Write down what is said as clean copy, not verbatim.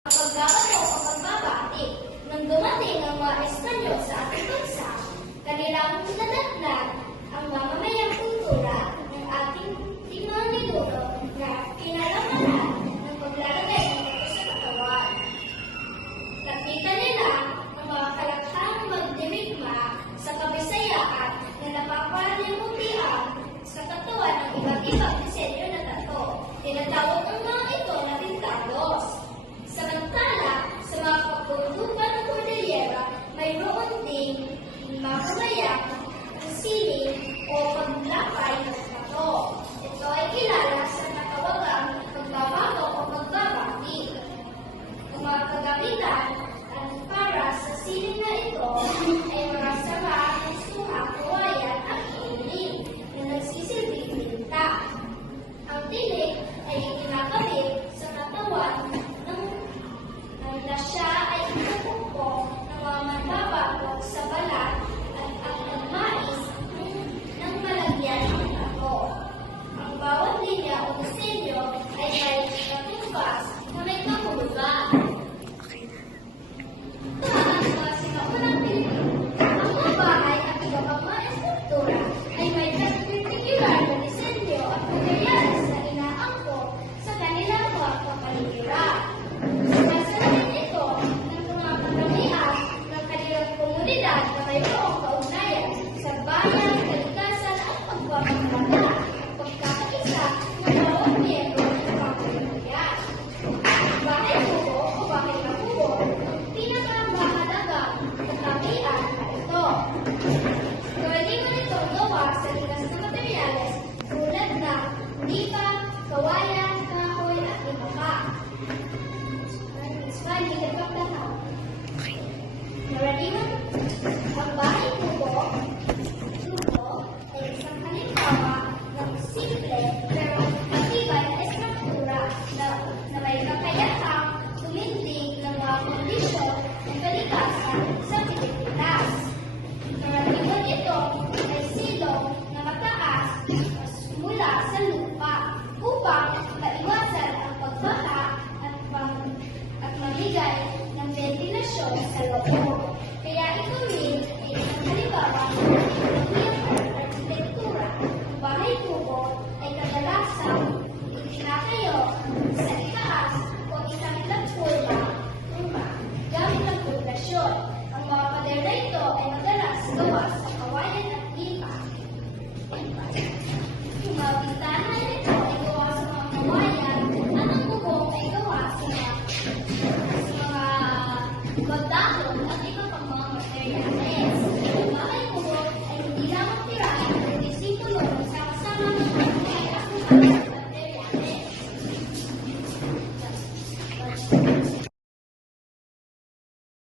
Paggawa o pagbabati, nang dumating ang mga Espanyol sa ating bansa, kanilang nadatnan ang mamamayang kultura ng ating mga ninuno na kinalamanan ng paglalagay ng ito sa katawan. Nakita nila ang mga kalakhang magdirigma sa kabisayaan na napapalimupian sa katawan ng iba't ibang disenyo na tato. Tinatawag ang mga ito na pintados. Samantala, sa mga pagpundupan ng Cordillera, mayroon ding mamamayang sining o paglakay ng bato. Ito ay kilala sa natawagang pagbabago o pagbabati. Ang mga kagamitan para sa sining na ito ay mga sanga ng suha, kawayan at hiling na nagsisilbing binta. Ang tinik ay itinakabit sa katawan na siya ay inuupo ng mga manbabagok sa balat at ang nagmais ng malagyan ng tato. Ang bawat linya o disenyo ay may katumbas na may kahulugan. Ang mga sinaunang Pilipino, ang mga bahay at iba pang mga estruktura ay may partikular na disenyo at materyales na inaangkop sa kanilang mga kapaligiran. Komunidad na mayroong kaugnayan sa bayan, kalikasan at pagpapagmana at pagkakaisa ng bawat miyembro ng pamilya. Bahay kubo o bahay na kubo ang pinakamahalagang katapian na ito. Karaniwan itong gawa sa likas na materyales tulad ng lipa, kawayan, kahoy at iba pa. Karaniwan, ang bahay kubo ay isang halimbawa ng simple pero matibay na estruktura na may kakayahang tumindig ng mga kondisyon ng kalikasan sa Pilipinas. Karaniwan ito ay silong na mataas mula sa lupa upang maiwasan ang pagbaha at mamigay ng ventilasyon sa loob. Kaya ito rin ay isang halimbawa ng arkitektura. Ang bahay kubo ay kadalasang itinatayo sa itaas o isang platforma gamit ang pundasyon. Ang mga pader na ito ay madalas gawa sa kawayan at lipa. Yung mga bintana nito ay gawa sa mga kawayan at ang bubong ay gawa sa mga bagdahon